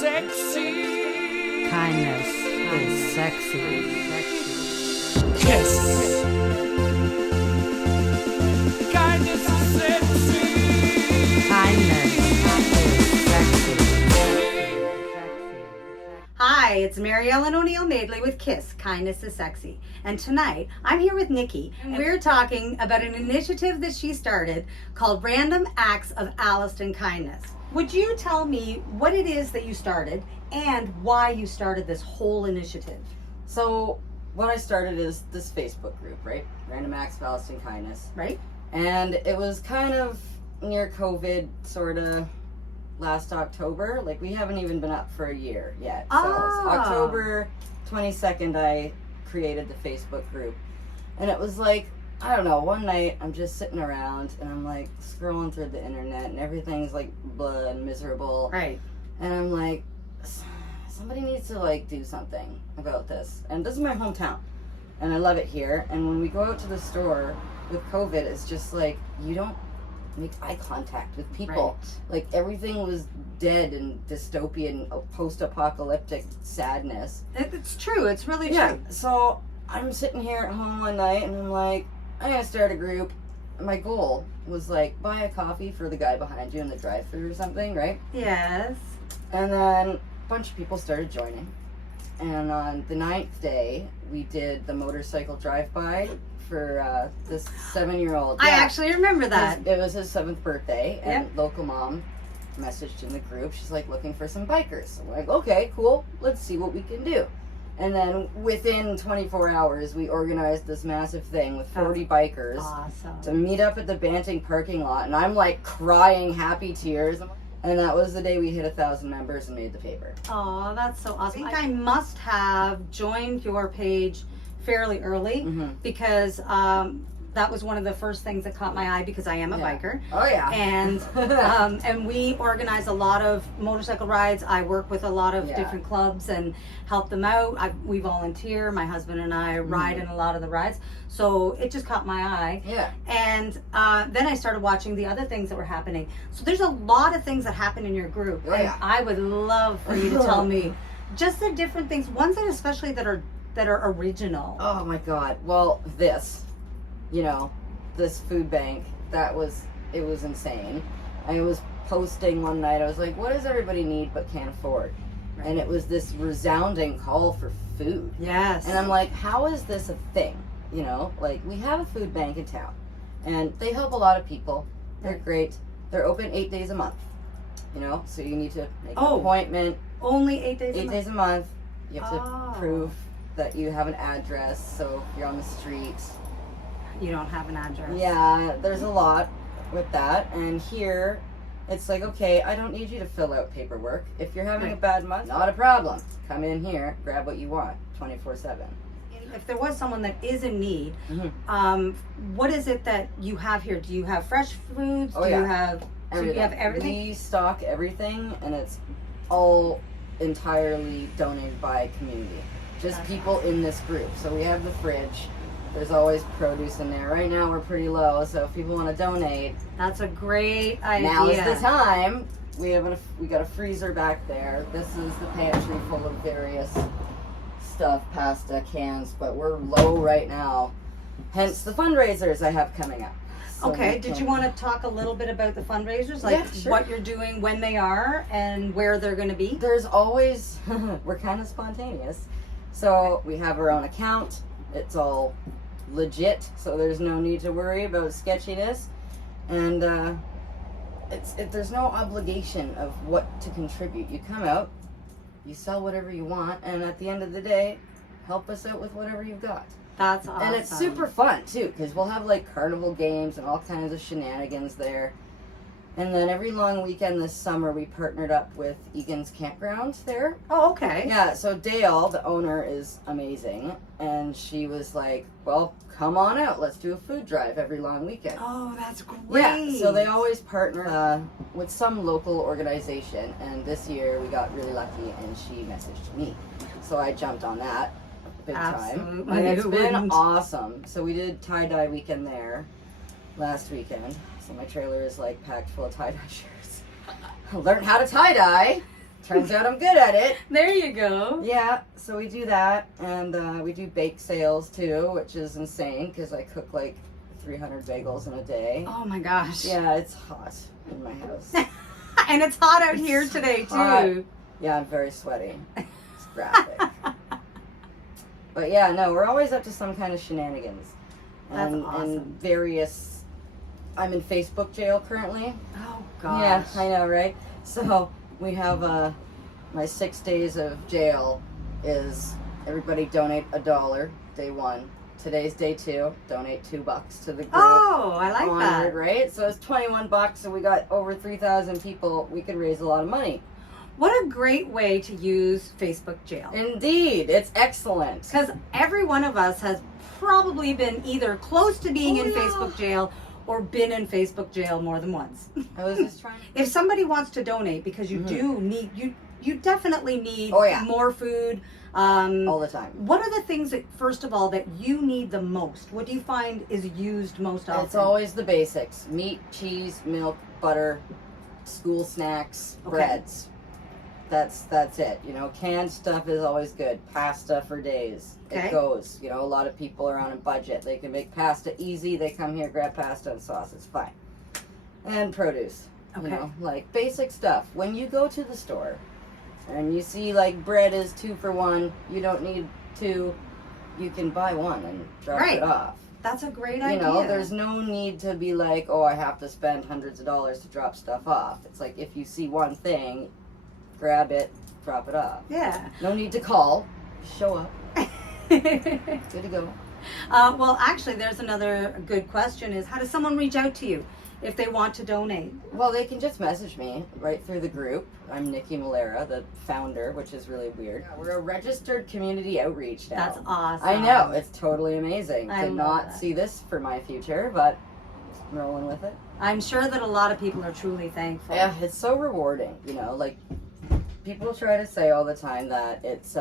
sexy. Kindness is sexy. KIS. Kindness is sexy. Kindness is sexy. Hi, it's Mary Ellen O'Neill Madeley with KIS, Kindness is Sexy. And tonight, I'm here with Niki, and we're talking about an initiative that she started called Random Acts of Alliston Kindness. Would you tell me what it is that you started and why you started this whole initiative? So what I started is this Facebook group, right? Random Acts of Alliston Kindness. Right? And it was kind of near COVID, sort of last October. Like, we haven't even been up for a year yet. So it's October 22nd, I created the Facebook group. And it was like, I don't know, one night I'm just sitting around and I'm like scrolling through the internet and everything's like blah and miserable. Right. And I'm like, somebody needs to like do something about this. And this is my hometown and I love it here. And when we go out to the store with COVID, it's just like, you don't make eye contact with people. Right. Like, everything was dead and dystopian, post-apocalyptic sadness. It's true. It's really Yeah. true. So I'm sitting here at home one night and I'm like, I'm gonna start a group. My goal was like, buy a coffee for the guy behind you in the drive-thru or something, right? Yes. And then a bunch of people started joining. And on the 9th day, we did the motorcycle drive-by for this 7-year-old. I actually remember that. It was his 7th birthday, and Yep. local mom messaged in the group. She's like, looking for some bikers. I'm like, okay, cool. Let's see what we can do. And then within 24 hours, we organized this massive thing with 40 bikers Awesome. to meet up at the Banting parking lot. And I'm like crying happy tears. And that was the day we hit 1,000 members and made the paper. Oh, that's so awesome. I think I must have joined your page fairly early because that was one of the first things that caught my eye because I am a biker. Oh yeah. And we organize a lot of motorcycle rides. I work with a lot of different clubs and help them out. We volunteer. My husband and I ride in a lot of the rides. So it just caught my eye. Yeah. And then I started watching the other things that were happening. So there's a lot of things that happen in your group. Oh, and yeah. I would love for you to tell me just the different things, ones that especially that are original. Oh my God. Well, this food bank, it was insane. I was posting one night, I was like, what does everybody need but can't afford? Right. And it was this resounding call for food. Yes. And I'm like, how is this a thing? Like, we have a food bank in town and they help a lot of people. They're great. They're open 8 days a month, so you need to make an appointment. Only 8 days 8 days a month. You have to Oh. prove that you have an address, so if you're on the street. You don't have an address. Yeah, there's a lot with that. And here, it's like, okay, I don't need you to fill out paperwork. If you're having a bad month, not a problem. Come in here, grab what you want, 24/7. If there was someone that is in need, what is it that you have here? Do you have fresh foods? Oh, Do yeah. you have everything? We stock everything, and it's all entirely donated by community. Just people in this group. So we have the fridge. There's always produce in there. Right now we're pretty low, so if people want to donate, That's a great idea. now is the time. We got a freezer back there. This is the pantry full of various stuff, pasta, cans, but we're low right now. Hence the fundraisers I have coming up. So Okay, did you want to talk a little bit about the fundraisers? Like sure. what you're doing, when they are, and where they're going to be? There's always, we're kind of spontaneous. So we have our own account. It's all legit, so there's no need to worry about sketchiness. And there's no obligation of what to contribute. You come out, you sell whatever you want, and at the end of the day, help us out with whatever you've got. That's awesome. And it's super fun too, because we'll have like carnival games and all kinds of shenanigans there. And then every long weekend this summer, we partnered up with Egan's Campground there. Oh, okay. Yeah, so Dale, the owner, is amazing. And she was like, well, come on out. Let's do a food drive every long weekend. Oh, that's great. Yeah, so they always partner with some local organization. And this year we got really lucky and she messaged me. So I jumped on that big time. Absolutely. And it's Who been wouldn't? awesome. So we did tie-dye weekend there last weekend. So my trailer is like packed full of tie-dye shirts. Learn how to tie-dye. Turns out I'm good at it. There you go. Yeah, so we do that, and we do bake sales too, which is insane because I cook like 300 bagels in a day. Oh my gosh. Yeah, it's hot in my house. And it's hot out here today hot. too. Yeah, I'm very sweaty. It's graphic. But yeah, no, we're always up to some kind of shenanigans. That's And awesome. various. I'm in Facebook jail currently. Oh gosh. Yeah, I know, right? So we have my 6 days of jail is everybody donate $1 day 1. Today's day 2. Donate $2 to the group. Oh, I like Honored, that. right? So it's $21, and we got over 3,000 people. We could raise a lot of money. What a great way to use Facebook jail. Indeed, it's excellent. Because every one of us has probably been either close to being in Facebook jail or been in Facebook jail more than once. I was just trying. If somebody wants to donate, because you do need, you definitely need Oh, yeah. more food. All the time. What are the things that, first of all, that you need the most? What do you find is used most often? It's always the basics: meat, cheese, milk, butter, school snacks, breads. That's it. You know, canned stuff is always good. Pasta for days. Okay. It goes. You know, a lot of people are on a budget. They can make pasta easy. They come here, grab pasta and sauce. It's fine. And produce. Okay. You know, like basic stuff. When you go to the store and you see like bread is 2 for 1, you don't need 2. You can buy 1 and drop it off. That's a great You idea. know, there's no need to be like, oh, I have to spend hundreds of dollars to drop stuff off. It's like if you see one thing, grab it, drop it off. Yeah. No need to call. Show up. Good to go. Well, actually, there's another good question is, how does someone reach out to you if they want to donate? Well, they can just message me right through the group. I'm Niki Melara, the founder, which is really weird. Yeah, we're a registered community outreach now. That's awesome. I know. It's totally amazing. I Did love not that. see this for my future, but I'm rolling with it. I'm sure that a lot of people are truly thankful. Yeah, it's so rewarding. You know, like people try to say all the time that it's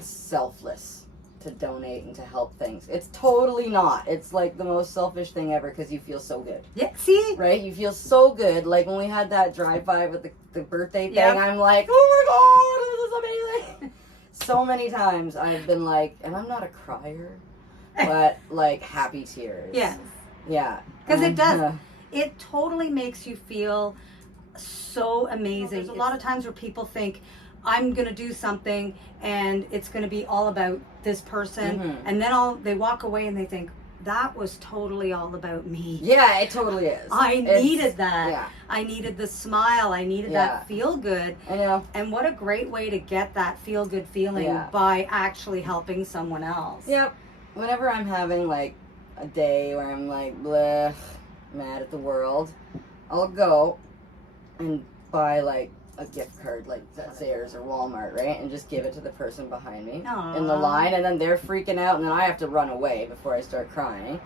selfless to donate and to help things. It's totally not. It's like the most selfish thing ever because you feel so good. Yeah, see? Right? You feel so good. Like when we had that drive-by with the birthday thing, Yep. I'm like, oh my God, this is amazing. So many times I've been like, and I'm not a crier, but like happy tears. Yes. Yeah. Because it does. It totally makes you feel so amazing. There's a lot of times where people think, I'm going to do something and it's going to be all about this person. And then they walk away and they think, that was totally all about me. Yeah, it totally is. I needed that. Yeah. I needed the smile. I needed that feel good. I know. And what a great way to get that feel good feeling by actually helping someone else. Yep. Whenever I'm having like a day where I'm like, bleh, mad at the world, I'll go and buy like a gift card like Zayre's or Walmart, right? And just give it to the person behind me in the line, and then they're freaking out, and then I have to run away before I start crying.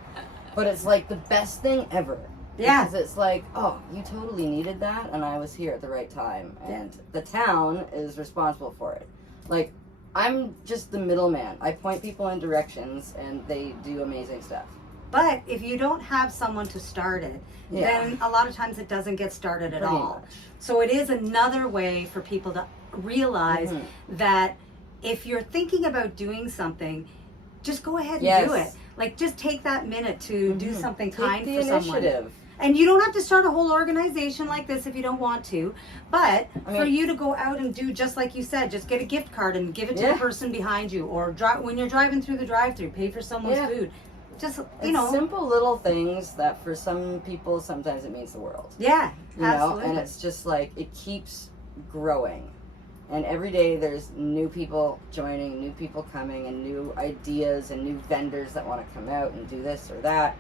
But it's like the best thing ever. Yeah. Because it's like, oh, you totally needed that, and I was here at the right time. And the town is responsible for it. Like, I'm just the middleman. I point people in directions, and they do amazing stuff. But if you don't have someone to start it, then a lot of times it doesn't get started at Pretty all. much. So it is another way for people to realize that if you're thinking about doing something, just go ahead and do it. Like, just take that minute to do something kind for someone. Initiative. And you don't have to start a whole organization like this if you don't want to. But for you to go out and do just like you said, just get a gift card and give it to the person behind you. Or when you're driving through the drive-thru, pay for someone's food. Just, you know. Simple little things that for some people, sometimes it means the world. Yeah, you absolutely. know, and it's just like, it keeps growing. And every day there's new people joining, new people coming, and new ideas and new vendors that want to come out and do this or that.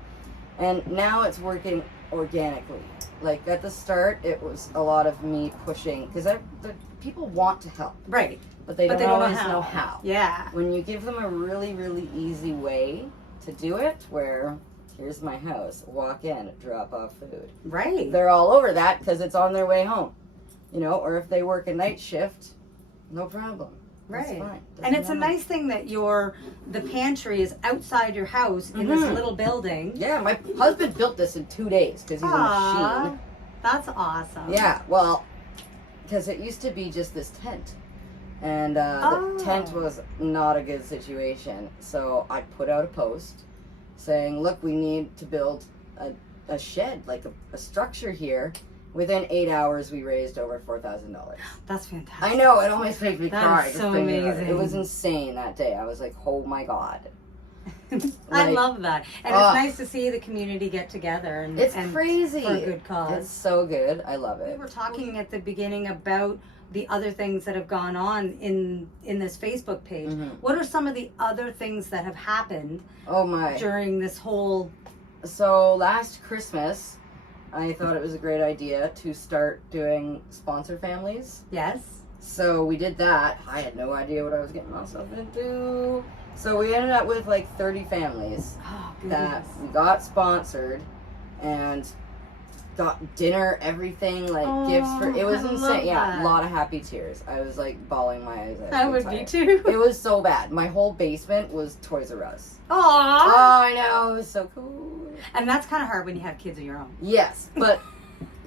And now it's working organically. Like at the start, it was a lot of me pushing, because the people want to help. Right. But they don't always know how. Yeah. When you give them a really, really easy way to do it, where here's my house, walk in, drop off food. Right. They're all over that because it's on their way home. You know, or if they work a night shift, no problem. That's Right. fine. And it's a nice thing that the pantry is outside your house in this little building. Yeah, my husband built this in 2 days because he's a machine. That's awesome. Yeah, well, because it used to be just this tent. And the tent was not a good situation. So I put out a post saying, look, we need to build a shed, like a structure here. Within 8 hours, we raised over $4,000. That's fantastic. I know, it almost makes me cry. That is just so thinking about amazing. It was insane that day. I was like, oh my God. I Like, love that. And it's nice to see the community get together. And It's and crazy. for a good cause. It's so good. I love We it. were talking at the beginning about the other things that have gone on in this Facebook page. What are some of the other things that have happened Oh my. during this whole... So last Christmas, I thought it was a great idea to start doing sponsor families. Yes? So we did that. I had no idea what I was getting myself into. So we ended up with like 30 families Oh, that goodness. we got sponsored and got dinner, everything, like gifts for. It was I love insane. Yeah, that. a lot of happy tears. I was like bawling my eyes out. I the would entire- be too. It was so bad. My whole basement was Toys R Us. Aww. Oh, I know. It was so cool. And that's kind of hard when you have kids of your own. Yes, but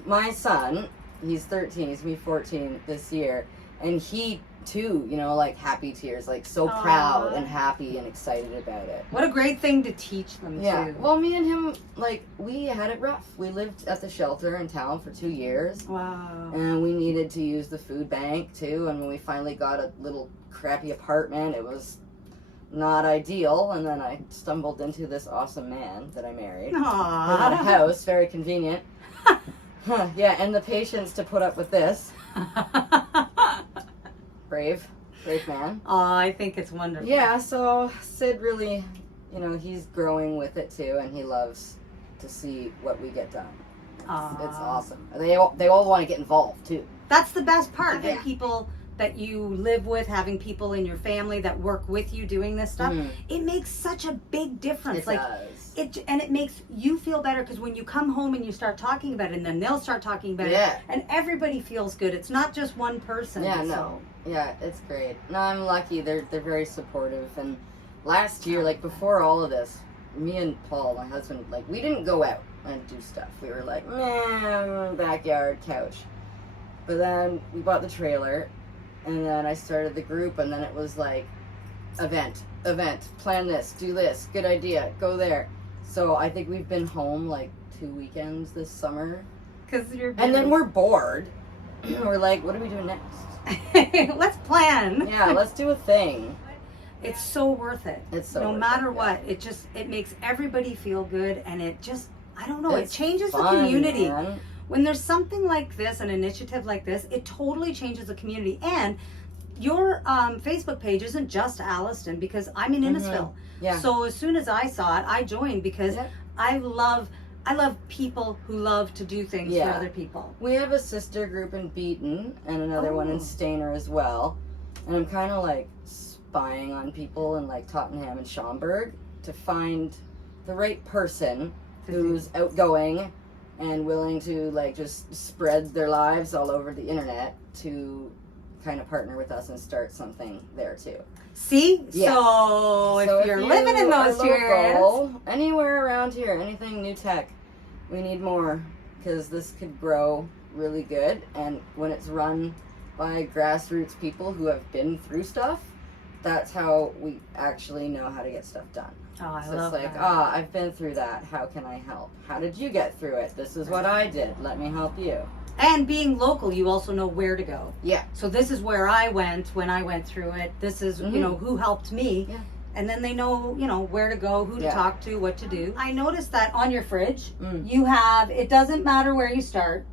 my son, he's 13, he's gonna be 14 this year, and he too, you know, like happy tears, like so Aw. proud and happy and excited about it. What a great thing to teach them Yeah, too. well, me and him, like, we had it rough. We lived at the shelter in town for 2 years, Wow. and we needed to use the food bank too, and when we finally got a little crappy apartment, it was not ideal, and then I stumbled into this awesome man that I married. We had a Aww. house, very convenient. Yeah, and the patience to put up with this. Brave man. Oh, I think it's wonderful. Yeah, so Sid really, you know, he's growing with it too, and he loves to see what we get done. It's awesome. They all want to get involved too. That's the best part. Yeah. That people that you live with, having people in your family that work with you doing this stuff, it makes such a big difference. It does. It makes you feel better because when you come home and you start talking about it, and then they'll start talking about Yeah. it, and everybody feels good. It's not just one person. Yeah, so. no. Yeah, it's great. No, I'm lucky. They're very supportive. And last year, like before all of this, me and Paul, my husband, like we didn't go out and do stuff. We were like, man, backyard couch. But then we bought the trailer, and then I started the group, and then it was like, event, plan this, do this, good idea, go there. So I think we've been home like 2 weekends this summer. Because you're And then we're bored. We're like, what are we doing next? let's plan. Yeah, let's do a thing. It's so worth it. It's so no worth matter it, what, it makes everybody feel good, and it just, I don't know, It's it changes fun, the community. man. When there's something like this, an initiative like this, it totally changes the community. And your Facebook page isn't just Alliston, because I'm in Innisfil. Yeah. So as soon as I saw it, I joined because Yeah. I love people who love to do things Yeah. for other people. We have a sister group in Beaton and another one in Stainer as well. And I'm kind of like spying on people in like Tottenham and Schaumburg to find the right person who's outgoing and willing to like just spread their lives all over the internet to kind of partner with us and start something there too. See? Yeah. So if you're living in are those two areas, local, anywhere around here, anything new tech, we need more because this could grow really good. And when it's run by grassroots people who have been through stuff, that's how we actually know how to get stuff done. oh, I So love it's like, that. I've been through that. How can I help? How did you get through it? This is what I did. Let me help you. And being local, you also know where to go. Yeah. So this is where I went when I went through it. This is, you know, who helped me. Yeah. And then they know, you know, where to go, who to Yeah. talk to, what to do. I noticed that on your fridge, you have, it doesn't matter where you start.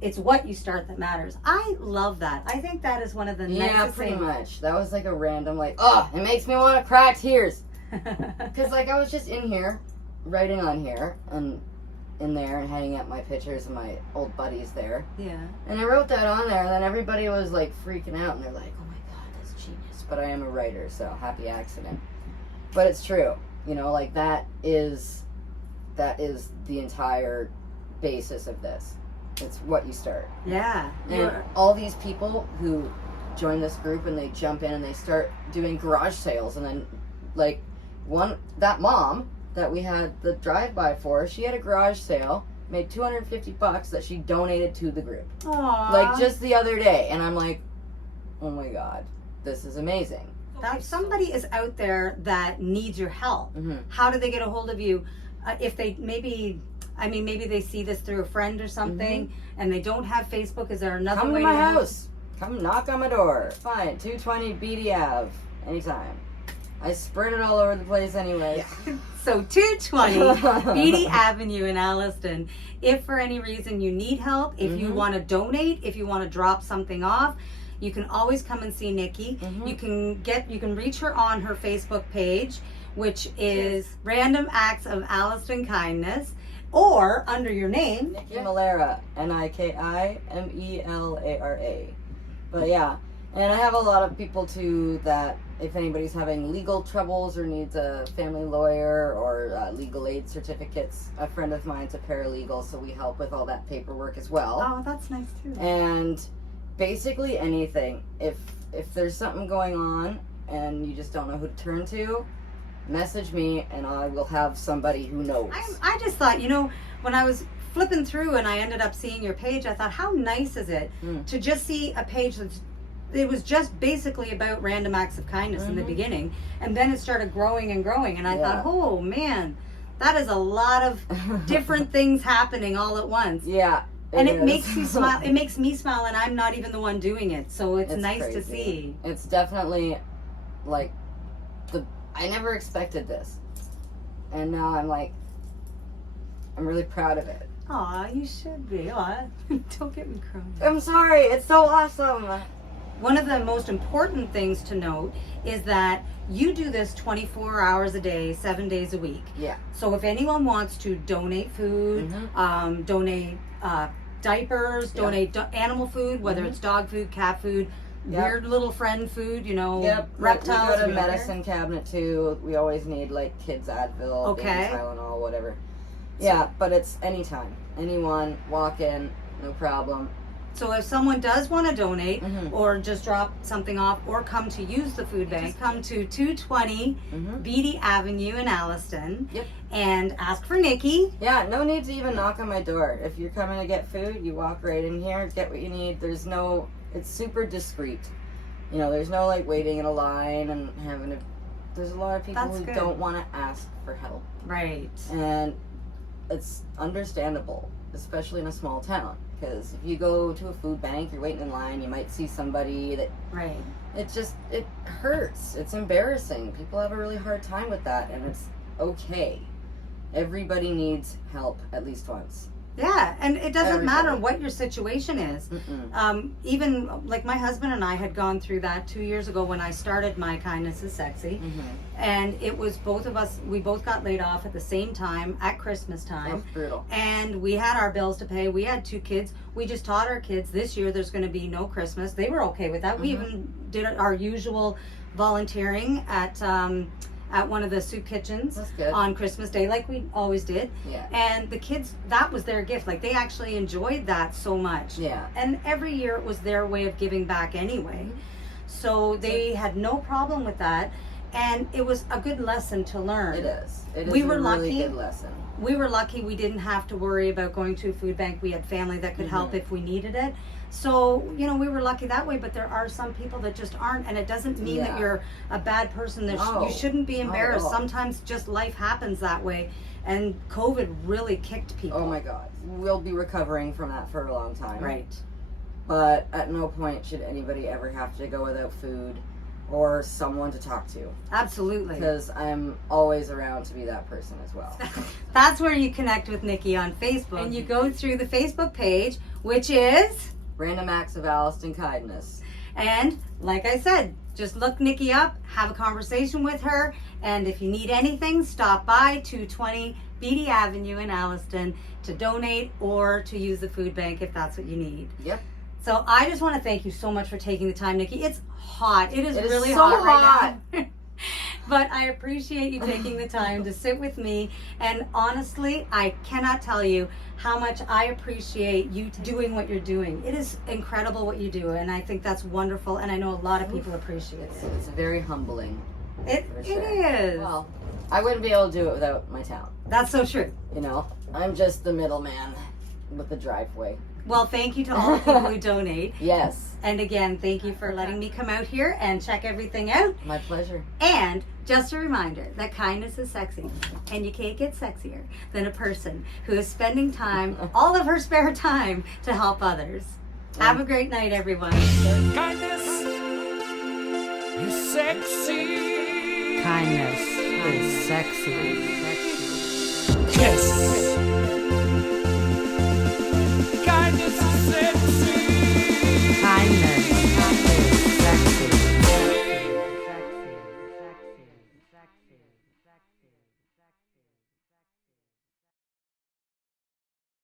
It's what you start that matters. I love that. I think that is one of the Yeah, nicest pretty things. much. That was like a random, like, it makes me want to cry tears. Because, like, I was just in here, writing on here, and in there, and hanging up my pictures of my old buddies there. Yeah. And I wrote that on there, and then everybody was, like, freaking out, and they're like, oh my god, that's genius. But I am a writer, so happy accident. But it's true. You know, like, that is the entire basis of this. It's what you start. Yeah. And all these people who join this group and they jump in and they start doing garage sales, and then like that mom that we had the drive-by for, she had a garage sale made $250 that she donated to the group. Aww. Like just the other day. And I'm like, oh my God, this is amazing. If somebody is out there that needs your help, how do they get a hold of you? If they maybe they see this through a friend or something, and they don't have Facebook, is there another Come way to my house. Come knock on my door. Fine. 220 Beattie Ave. Anytime. I spread it all over the place anyway. So 220 Beattie Avenue in Alliston. If for any reason you need help, if you want to donate, if you want to drop something off, you can always come and see Niki. You can reach her on her Facebook page, which is Random Acts of Alliston Kindness, or under your name, Niki Melara, Nikimmelara. But yeah, and I have a lot of people too that if anybody's having legal troubles or needs a family lawyer or legal aid certificates, a friend of mine's a paralegal, so we help with all that paperwork as well. oh, that's nice too. And basically anything. If there's something going on and you just don't know who to turn to, message me and I will have somebody who knows. I just thought, when I was flipping through and I ended up seeing your page, I thought, how nice is it to just see a page it was just basically about random acts of kindness in the beginning, and then it started growing and growing, and I thought, oh man, that is a lot of different things happening all at once. Yeah. And it makes you smile. It makes me smile, and I'm not even the one doing it, so it's nice crazy to see. It's definitely like I never expected this, and now I'm really proud of it. Aw, you should be. Aw, don't get me crying. I'm sorry, it's so awesome. One of the most important things to note is that you do this 24 hours a day, 7 days a week. Yeah. So if anyone wants to donate food, donate diapers, donate animal food, whether it's dog food, cat food, weird little friend food, reptiles. We go to medicine cabinet too. We always need like kids Advil, baby Tylenol, whatever. Yeah, but it's anytime. Anyone, walk in, no problem. So if someone does want to donate or just drop something off or come to use the food bank, come to 220 Beattie Avenue in Alliston and ask for Niki. Yeah, no need to even knock on my door. If you're coming to get food, you walk right in here, get what you need. It's super discreet. There's no like waiting in a line and there's a lot of people who don't want to ask for help. Right. And it's understandable, especially in a small town. Because if you go to a food bank, you're waiting in line, you might see somebody that... Right. It hurts. It's embarrassing. People have a really hard time with that, and it's okay. Everybody needs help at least once. Yeah, and it doesn't matter what your situation is. Even like my husband and I had gone through that 2 years ago when I started My Kindness is Sexy. And it was both of us, we both got laid off at the same time at Christmas time. That's brutal. And we had our bills to pay. We had 2 kids. We just taught our kids this year there's going to be no Christmas. They were okay with that. We even did our usual volunteering at one of the soup kitchens on Christmas Day, like we always did. Yeah. And the kids, that was their gift. Like, they actually enjoyed that so much. Yeah. And every year it was their way of giving back anyway. So they had no problem with that. And it was a good lesson to learn. It is. It is we were a really lucky. good lesson. We were lucky we didn't have to worry about going to a food bank. We had family that could help if we needed it. So, we were lucky that way, but there are some people that just aren't, and it doesn't mean that you're a bad person. You shouldn't be embarrassed. Sometimes just life happens that way, and COVID really kicked people. Oh my God. We'll be recovering from that for a long time. Right. But at no point should anybody ever have to go without food or someone to talk to. Absolutely. Because I'm always around to be that person as well. That's where you connect with Niki on Facebook. And you go through the Facebook page, which is... Random Acts of Alliston Kindness. And like I said, just look Niki up, have a conversation with her, and if you need anything, stop by 220 Beattie Avenue in Alliston to donate or to use the food bank if that's what you need. Yep. So I just want to thank you so much for taking the time, Niki. It's hot. It is really so hot right now. But I appreciate you taking the time to sit with me. And honestly, I cannot tell you how much I appreciate you doing what you're doing. It is incredible what you do, and I think that's wonderful, and I know a lot of people appreciate it. It's very humbling. It is. Well, I wouldn't be able to do it without my talent. That's so true. You know, I'm just the middleman with the driveway. Well, thank you to all the people who donate. Yes, And again, thank you for letting me come out here and check everything out. my pleasure. And just a reminder that kindness is sexy, and you can't get sexier than a person who is spending time, all of her spare time, to help others. Have a great night, everyone. Kindness is sexy. Kindness is sexy. Kiss.